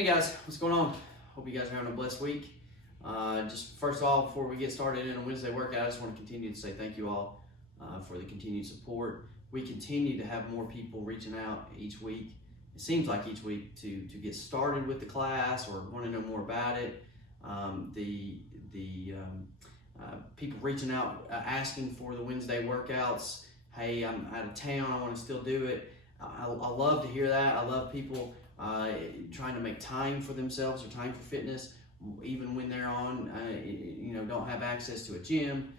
Hey guys, what's going on? Hope you guys are having a blessed week. Just first of all, before we get started in a Wednesday workout, I just want to continue to say thank you all for the continued support. We continue to have more people reaching out each week. It seems like each week to get started with the class or want to know more about it. People reaching out asking for the Wednesday workouts. Hey, I'm out of town, I want to still do it. I love to hear that. I love people trying to make time for themselves or time for fitness, even when they're on, don't have access to a gym.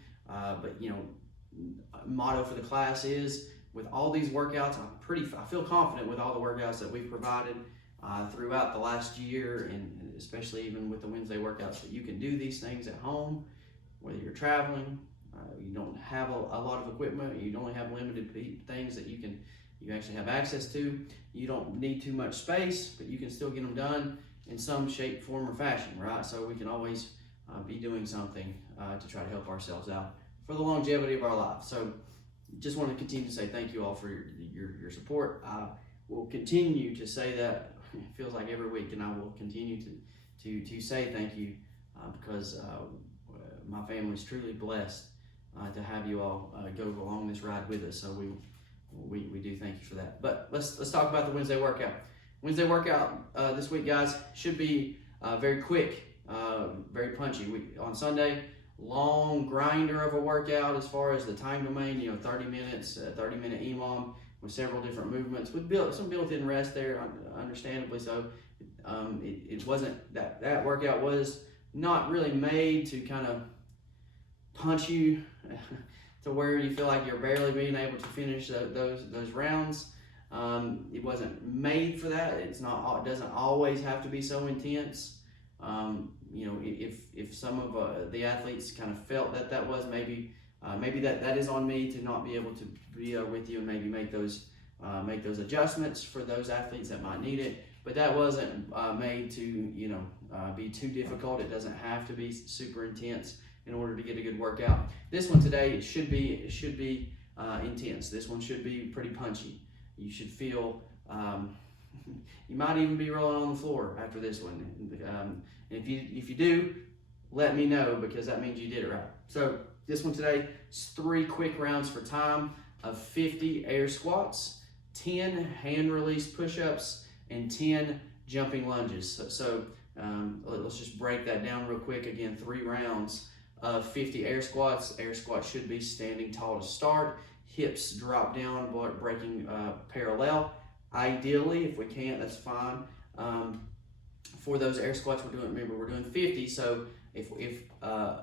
Motto for the class is, with all these workouts, I feel confident with all the workouts that we've provided throughout the last year, and especially even with the Wednesday workouts, that you can do these things at home, whether you're traveling, you don't have a lot of equipment, you only have limited things that you actually have access to. You don't need too much space, but you can still get them done in some shape, form, or fashion, right? So we can always be doing something to try to help ourselves out for the longevity of our lives. So just want to continue to say thank you all for your support. I will continue to say that, it feels like every week, and I will continue to say thank you because my family is truly blessed to have you all go along this ride with us. So we do thank you for that. But let's talk about the Wednesday workout. Wednesday workout this week, guys, should be very quick, very punchy. On Sunday, long grinder of a workout as far as the time domain, 30 minutes, 30-minute EMOM with several different movements with some built-in rest there, understandably so. It wasn't, that workout was not really made to kind of punch you to where you feel like you're barely being able to finish those rounds. It wasn't made for that. It doesn't always have to be so intense. If some of the athletes kind of felt that was maybe that is on me to not be able to be with you and maybe make those adjustments for those athletes that might need it. But that wasn't made to be too difficult. It doesn't have to be super intense in order to get a good workout. This one today, it should be intense. This one should be pretty punchy. You should feel, you might even be rolling on the floor after this one. And if you do, let me know, because that means you did it right. So this one today is 3 quick rounds for time of 50 air squats, 10 hand release push-ups, and 10 jumping lunges. So let's just break that down real quick. Again, 3 rounds of 50 air squats. Air squats should be standing tall to start. Hips drop down, breaking parallel. Ideally, if we can't, that's fine. For those air squats we're doing 50. So if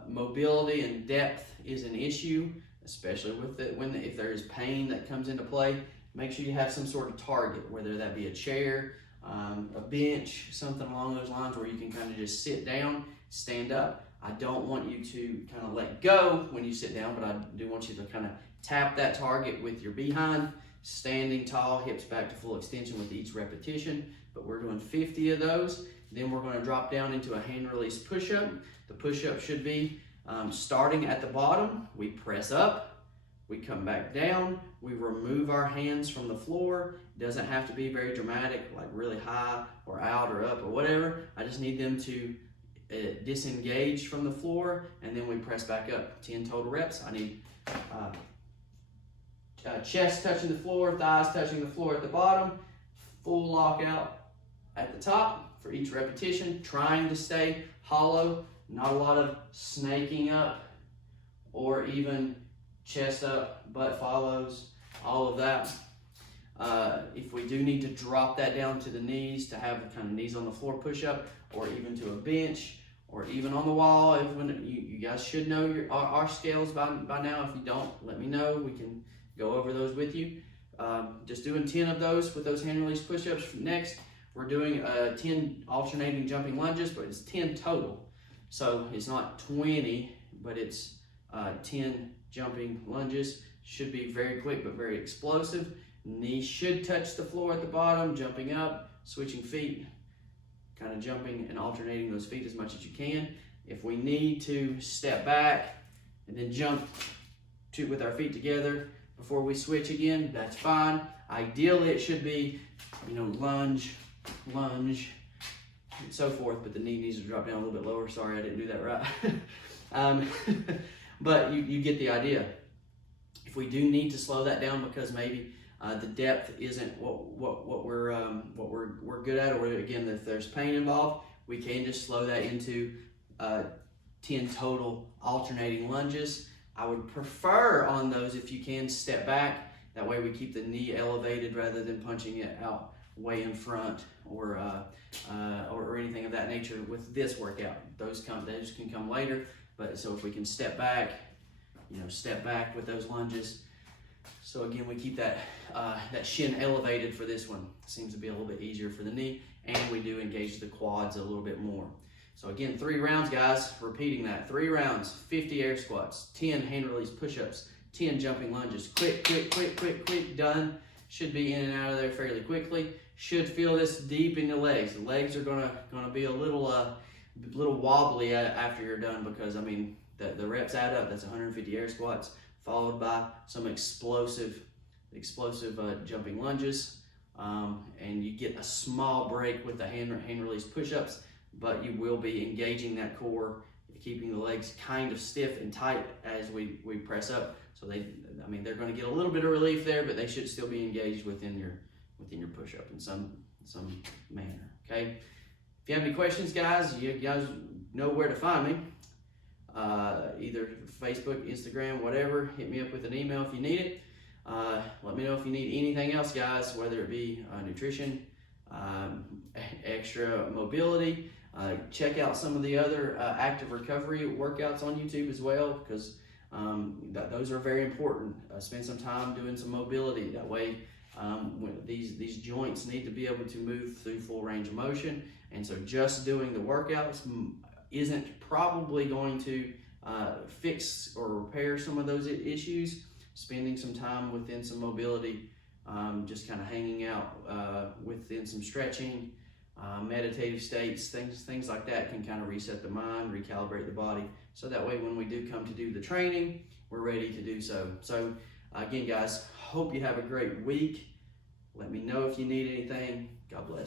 mobility and depth is an issue, especially if there is pain that comes into play, make sure you have some sort of target, whether that be a chair, a bench, something along those lines where you can kind of just sit down, stand up. I don't want you to kind of let go when you sit down, but I do want you to kind of tap that target with your behind, standing tall, hips back to full extension with each repetition. But we're doing 50 of those. Then we're going to drop down into a hand release push-up. The push-up should be starting at the bottom. We press up, we come back down, we remove our hands from the floor. It doesn't have to be very dramatic, like really high or out or up or whatever. I just need them to disengage from the floor, and then we press back up. 10 total reps. I need chest touching the floor, thighs touching the floor at the bottom, full lockout at the top for each repetition, trying to stay hollow, not a lot of snaking up or even chest up, butt follows, all of that. If we do need to drop that down to the knees to have kind of knees on the floor push up, or even to a bench, or even on the wall, you guys should know our scales by now. If you don't, let me know. We can go over those with you. Just doing 10 of those with those hand release push-ups. Next, we're doing 10 alternating jumping lunges, but it's 10 total. So it's not 20, but it's 10 jumping lunges. Should be very quick, but very explosive. Knees should touch the floor at the bottom, jumping up, switching feet, kind of jumping and alternating those feet as much as you can. If we need to step back and then jump with our feet together before we switch again, that's fine. Ideally, it should be, lunge, lunge, and so forth, but the knee needs to drop down a little bit lower. Sorry, I didn't do that right. But you get the idea. If we do need to slow that down because maybe the depth isn't what we're good at, or again, if there's pain involved, we can just slow that into 10 total alternating lunges. I would prefer on those, if you can, step back. That way we keep the knee elevated rather than punching it out way in front or anything of that nature with this workout. Those can come later, but so if we can step back with those lunges. So again, we keep that shin elevated for this one. Seems to be a little bit easier for the knee, and we do engage the quads a little bit more. So again, 3 rounds, guys. Repeating that, 3 rounds, 50 air squats, 10 hand release push-ups, 10 jumping lunges. Quick, done. Should be in and out of there fairly quickly. Should feel this deep in the legs. The legs are gonna be a little wobbly after you're done, because I mean the reps add up. That's 150 air squats followed by some explosive jumping lunges, and you get a small break with the hand release push-ups, but you will be engaging that core, keeping the legs kind of stiff and tight as we press up. So they're going to get a little bit of relief there, but they should still be engaged within your push-up in some manner. Okay. If you have any questions, guys, you guys know where to find me. Either Facebook, Instagram, whatever. Hit me up with an email if you need it. Let me know if you need anything else, guys, whether it be nutrition, extra mobility. Check out some of the other active recovery workouts on YouTube as well, because those are very important. Spend some time doing some mobility. That way, these joints need to be able to move through full range of motion, and so just doing the workouts isn't probably going to fix or repair some of those issues. Spending some time within some mobility, just kind of hanging out within some stretching, meditative states, things like that can kind of reset the mind, recalibrate the body, so that way when we do come to do the training, we're ready to do so. So again, guys, hope you have a great week. Let me know if you need anything. God bless.